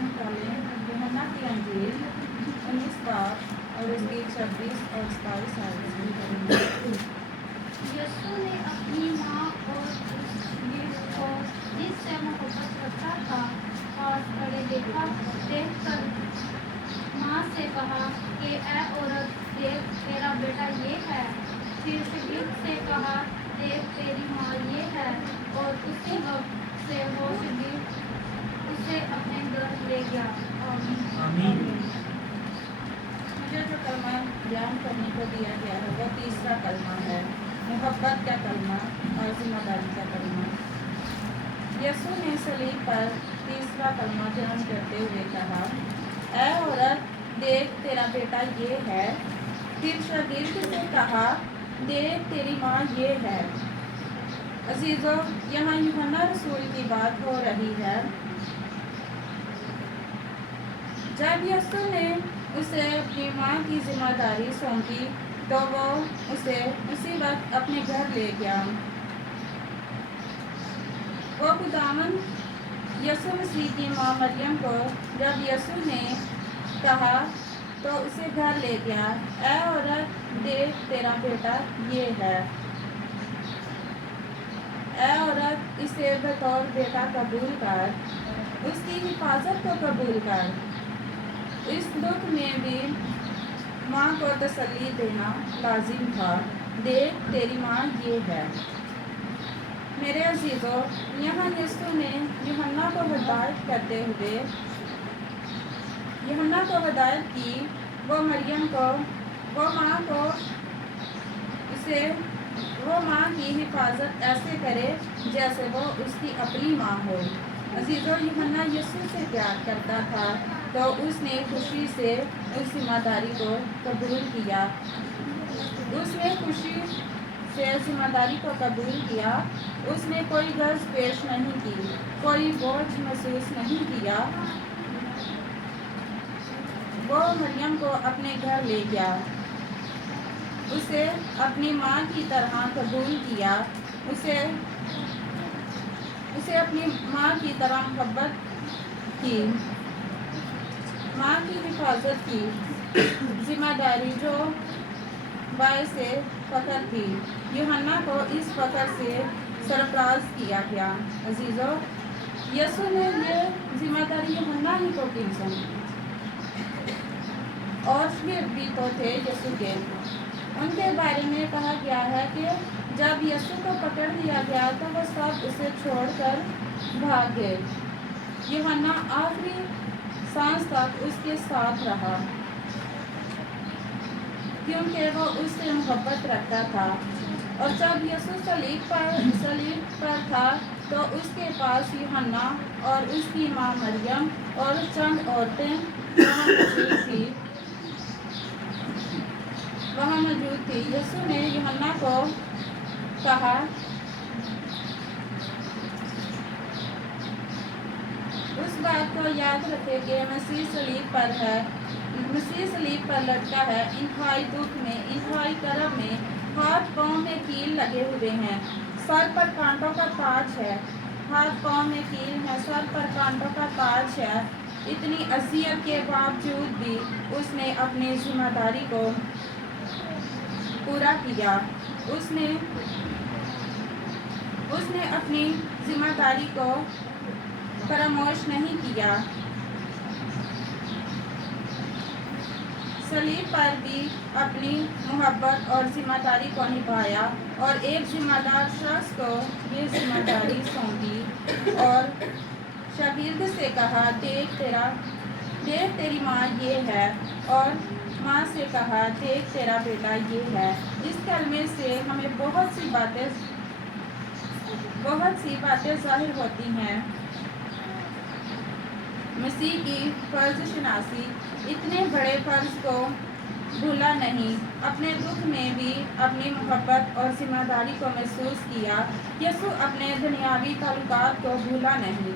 निकालें यूहन्ना की अंजील 19 बाब और उसकी 26 और 27 आयत। यीशु ने अपनी माँ और उस गिरफ्त को जिससे मोहब्बत रखता था पास खड़े देखकर माँ से कहा कि ऐ औरत, देख तेरा बेटा ये है। फिर शागिर्द से कहा, देख तेरी माँ ये है। और उसी वक्त से वो शागिर्द उसे अपने घर ले गया। आमीन। मुझे जो कलमा बयान करने को दिया गया है वो तीसरा कलमा है, मोहब्बत का कलमा और जिम्मेदारी का कलमा। यीशु ने सलीब पर तीसरा कलमा बयान करते हुए कहा, ऐ औरत, देख तेरा बेटा ये है। फिर शागिर्द से कहा, देख तेरी माँ ये है। अजीजों, यहाँ यूहन्ना रसूल की बात हो रही है। जब यीशु ने उसे अपनी माँ की जिम्मेदारी सौंपी तो वो उसे उसी वक्त अपने घर ले गया। वो खुदावन यीशु मसीह की माँ मरियम को जब यीशु ने कहा तो उसे घर ले गया। ऐ औरत, देख तेरा बेटा ये है। ऐ औरत, इसे बतौर बेटा कबूल कर, उसकी हिफाजत को कबूल कर। इस दुख में भी माँ को तसल्ली देना लाजिम था। देख तेरी माँ ये है। मेरे अजीज़ों, यहाँ यीशु ने यूहन्ना को हिदायत की वो मरियम को वो माँ की हिफाजत ऐसे करे जैसे वो उसकी अपनी माँ हो। अजीज़ों, यूहन्ना यीशु से प्यार करता था तो उसने खुशी से उस जिम्मेदारी को कबूल किया। उसने खुशी से जिम्मेदारी को कबूल किया। उसने कोई गर्ज पेश नहीं की, कोई बोझ महसूस नहीं किया। वो मरियम को अपने घर ले गया, उसे अपनी माँ की तरह कबूल किया, उसे अपनी माँ की तरह मोहब्बत की, माँ की हिफाजत की जिम्मेदारी जो बायसे फ़ख्र थी। यूहन्ना को इस फ़ख्र से सरफराज किया गया। अजीज़ों, यीशु ने ये जिम्मेदारी यूहन्ना ही को की सौंपी और शागिर्द भी तो थे यीशु के। उनके बारे में कहा गया है कि जब यीशु को पकड़ लिया गया तो वो सब उसे छोड़कर भाग गए। यूहन्ना आखिरी सांस तक उसके साथ रहा क्योंकि वो उससे मोहब्बत रखता था। और जब यीशु सलीब पर था तो उसके पास यूहन्ना और उसकी माँ मरियम और चंद औरतें वहाँ मौजूद थी। यीशु ने यूहन्ना को कहा, उस बात को याद रखे कि मसीह सलीब पर लटका है, इंतहाई दुख में, इंतहाई करब में, हाथ पाँव में कील लगे हुए हैं, सर पर कांटों का ताज है। हाथ पाँव में कील है, सर पर कांटों का ताज है। इतनी अज़ियत के बावजूद भी उसने अपनी जिम्मेदारी को पूरा किया। उसने अपनी जिम्मेदारी को फरामोश नहीं किया। सलीब पर भी अपनी मोहब्बत और जिम्मेदारी को निभाया और एक जिम्मेदार शख्स को ये जिम्मेदारी सौंपी और शागिर्द से कहा, देख तेरी माँ ये है। और माँ से कहा, देख तेरा बेटा ये है। इस कलमे से हमें बहुत सी बातें जाहिर होती हैं। मसीह की फ़र्ज़ शनासी, इतने बड़े फ़र्ज़ को भूला नहीं, अपने दुख में भी अपनी मोहब्बत और जिम्मेदारी को महसूस किया। यीशु अपने दुनियावी ताल्लुकात को भूला नहीं,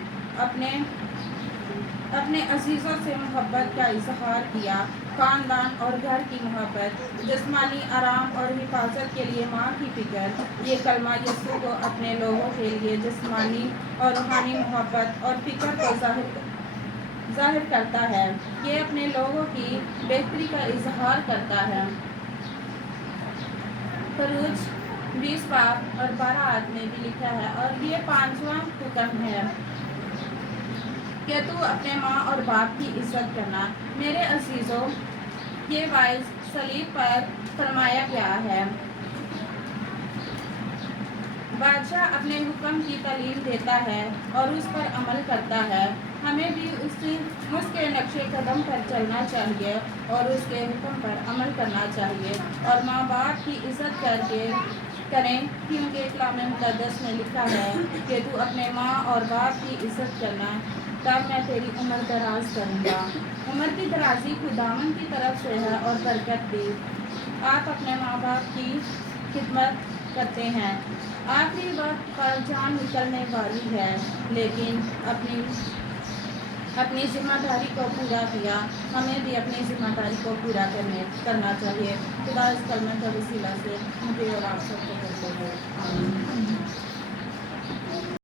अपने अजीज़ों से मोहब्बत का इजहार किया। ख़ानदान और घर की मोहब्बत, जिस्मानी आराम और हिफाजत के लिए माँ की फ़िक्र, ये कलमा यीशु को अपने लोगों के लिए जिस्मानी और रूहानी मोहब्बत और फ़िक्र को ज़ाहिर करता है। ये अपने लोगों की बेहतरी का इजहार करता है। फरूज 20 बाब और 12 आयत में भी लिखा है, और ये 5वां हुक्म है कि तू अपने माँ और बाप की इज्जत करना। मेरे अजीज़ों, ये वाइज सलीब पर फरमाया गया है। बादशाह अपने हुक्म की तालीम देता है और उस पर अमल करता है। हमें भी उसके नक्शे कदम पर चलना चाहिए और उसके हुक्म पर अमल करना चाहिए, और माँ बाप की इज़्ज़त करें, क्योंकि कलाम मुक़द्दस में लिखा है कि तू अपने माँ और बाप की इज़्ज़त करना, तब मैं तेरी उम्र दराज करूँगा। उम्र की दराजी खुदावन की तरफ से है और बरकत भी। आप अपने माँ बाप की खिदमत करते हैं। आखिरी वक्त पर जान निकलने वाली है, लेकिन अपनी जिम्मेदारी को पूरा किया। हमें भी अपनी जिम्मेदारी को पूरा करना चाहिए। खुदा इस कलमे का वसीला से मुझे और आप सबको करते हैं। आमीन।